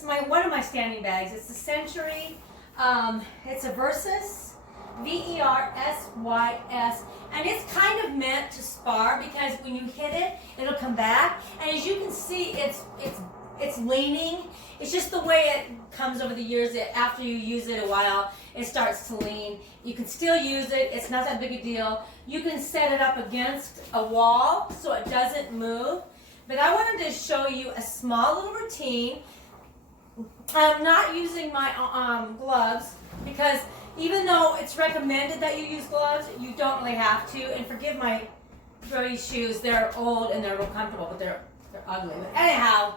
is one of my standing bags. It's the Century. It's a Versys, Versys, and it's kind of meant to spar because when you hit it, it'll come back. And as you can see, it's leaning. It's just the way it comes over the years. That after you use it a while, it starts to lean. You can still use it. It's not that big a deal. You can set it up against a wall so it doesn't move. But I wanted to show you a small little routine. I'm not using my gloves because even though it's recommended that you use gloves, you don't really have to. And forgive my dirty shoes. They're old and they're real comfortable, but they're ugly. But anyhow,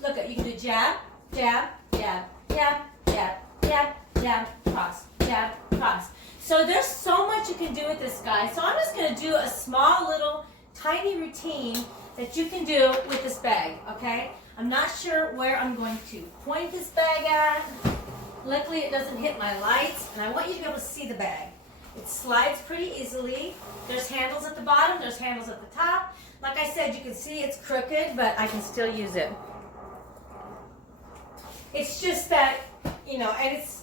look at, you can do jab, jab, jab, jab, jab, jab, jab, cross, jab, cross. So there's so much you can do with this guy. So I'm just going to do a small little tiny routine that you can do with this bag, okay? I'm not sure where I'm going to point this bag at. Luckily it doesn't hit my lights, and I want you to be able to see the bag. It slides pretty easily. There's handles at the bottom, there's handles at the top. Like I said, you can see it's crooked, but I can still use it. It's just that, and it's,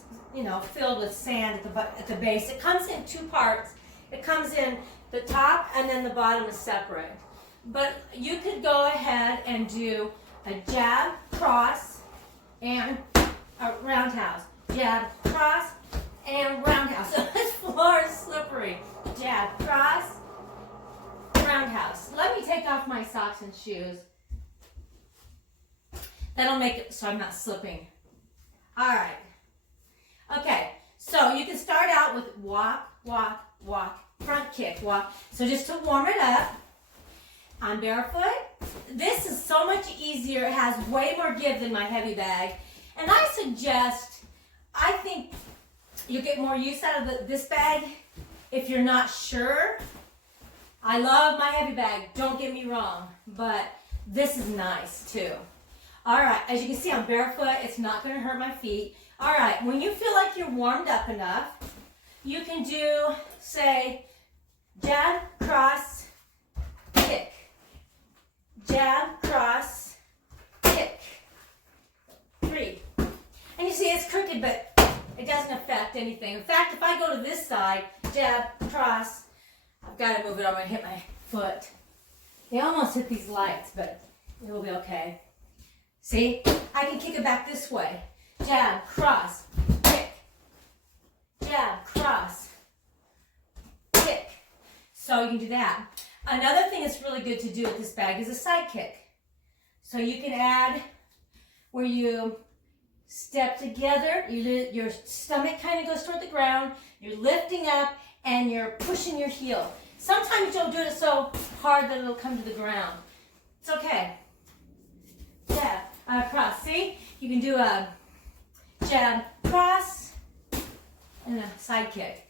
filled with sand at the base. It comes in two parts. It comes in the top and then the bottom is separate. But you could go ahead and do a jab, cross, and a roundhouse. Jab, cross, and roundhouse. So this floor is slippery. Jab, cross, roundhouse. Let me take off my socks and shoes. That'll make it so I'm not slipping. All right. Okay, so you can start out with walk, walk, walk, front kick, walk. So just to warm it up, I'm barefoot. This is so much easier. It has way more give than my heavy bag. And I think you'll get more use out of this bag if you're not sure. I love my heavy bag, don't get me wrong, but this is nice too. All right, as you can see, I'm barefoot. It's not going to hurt my feet. All right, when you feel like you're warmed up enough, you can do, say, jab, cross, kick. Jab, cross, kick. 3. And you see it's crooked, but it doesn't affect anything. In fact, if I go to this side, jab, cross, I've got to move it. I'm going to hit my foot. They almost hit these lights, but it will be okay. See? I can kick it back this way. Jab, cross, kick. Jab, cross, kick. So you can do that. Another thing that's really good to do with this bag is a side kick. So you can add where you step together, your stomach kind of goes toward the ground, you're lifting up, and you're pushing your heel. Sometimes you'll do it so hard that it'll come to the ground. It's okay. Jab, cross. See? You can do a jab, cross, and a side kick.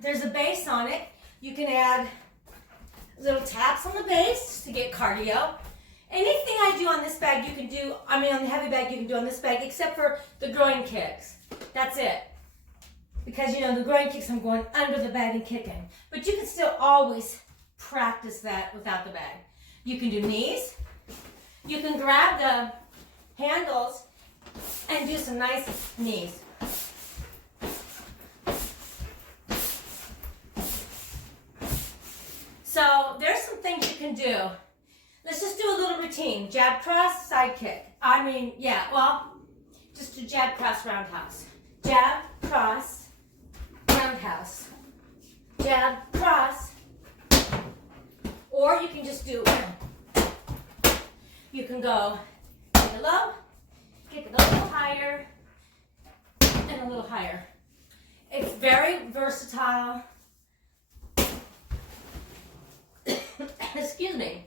There's a base on it. You can add little taps on the base to get cardio. Anything I do on this bag, you can do, on the heavy bag, you can do on this bag, except for the groin kicks. That's it. Because, the groin kicks, I'm going under the bag and kicking. But you can still always practice that without the bag. You can do knees. You can grab the handles and do some nice knees. So there's some things you can do. Let's just do a little routine. Jab, cross, side kick. Just do jab, cross, roundhouse. Jab, cross, roundhouse. Jab, cross. Or you can just do, you can go kick it low, kick it a little higher, and a little higher. It's very versatile. Excuse me.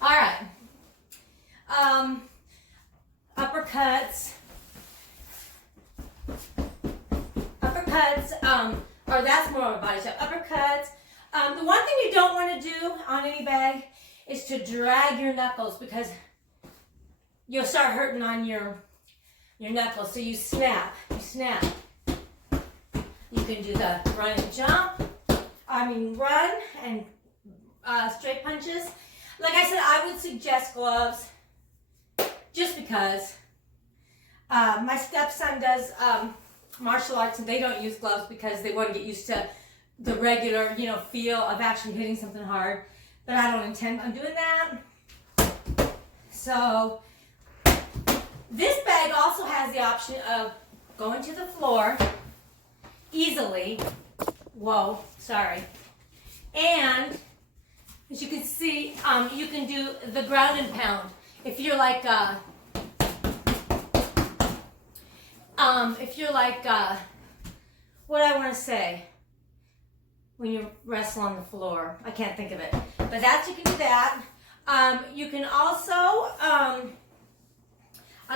All right. Uppercuts. Or that's more of a body shot. Uppercuts. The one thing you don't want to do on any bag is to drag your knuckles because you'll start hurting on your knuckles. So you snap. You can do the run and jump. Run and straight punches. Like I said, I would suggest gloves just because. My stepson does martial arts, and they don't use gloves because they want to get used to the regular, feel of actually hitting something hard. But I don't intend on doing that. So this bag also has the option of going to the floor easily. Whoa, sorry. And as you can see, you can do the ground and pound. If you're like, what I want to say, when you wrestle on the floor, I can't think of it, but you can do that. You can also, I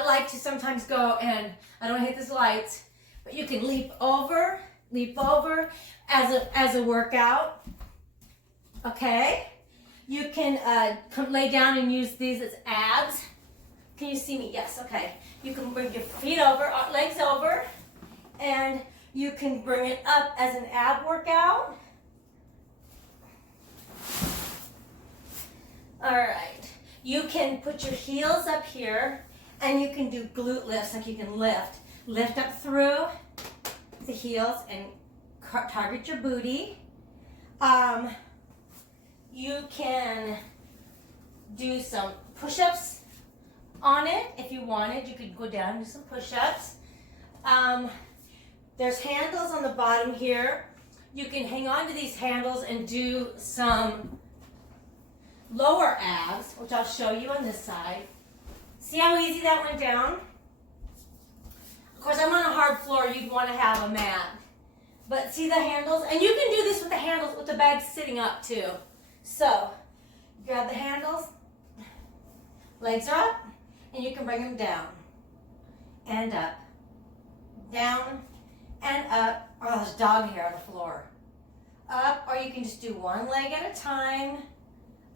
like to sometimes go and, I don't hit these lights, but you can leap over as a workout, okay? You can come lay down and use these as abs. Can you see me? Yes, okay. You can bring your feet over, legs over, and you can bring it up as an ab workout. All right. You can put your heels up here, and you can do glute lifts, like you can lift up through the heels and target your booty. You can do some push-ups on it if you wanted. You could go down and do some push-ups. There's handles on the bottom here. You can hang on to these handles and do some lower abs, which I'll show you on this side. See how easy that went down? Of course, I'm on a hard floor. You'd want to have a mat. But see the handles? And you can do this with the handles, with the bag sitting up too. So, grab the handles, legs are up, and you can bring them down and up, down and up. Oh, there's dog hair on the floor. Up, or you can just do one leg at a time.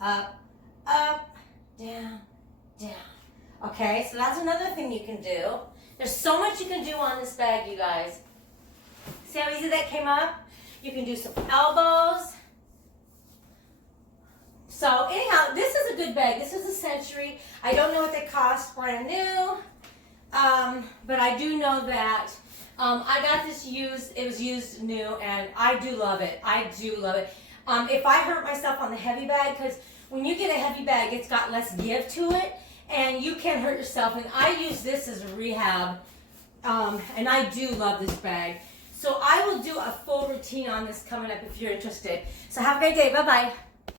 Up, up, down, down. Okay, so that's another thing you can do. There's so much you can do on this bag, you guys. See how easy that came up? You can do some elbows. So anyhow, this is a good bag. This is a Century. I don't know what they cost brand new, but I do know that I got this used. It was used new, and I do love it. I do love it. If I hurt myself on the heavy bag, because when you get a heavy bag, it's got less give to it, and you can hurt yourself. And I use this as a rehab, and I do love this bag. So I will do a full routine on this coming up if you're interested. So have a great day. Bye-bye.